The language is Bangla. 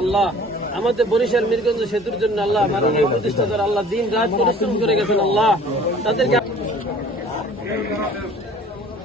আল্লাহ আমাদের বরিশাল মিরগঞ্জ সেতুর জন্য আল্লাহ মাননীয় প্রতিষ্ঠাতা আল্লাহ দিন রাত পরিশ্রম করে গেছেন আল্লাহ তাদেরকে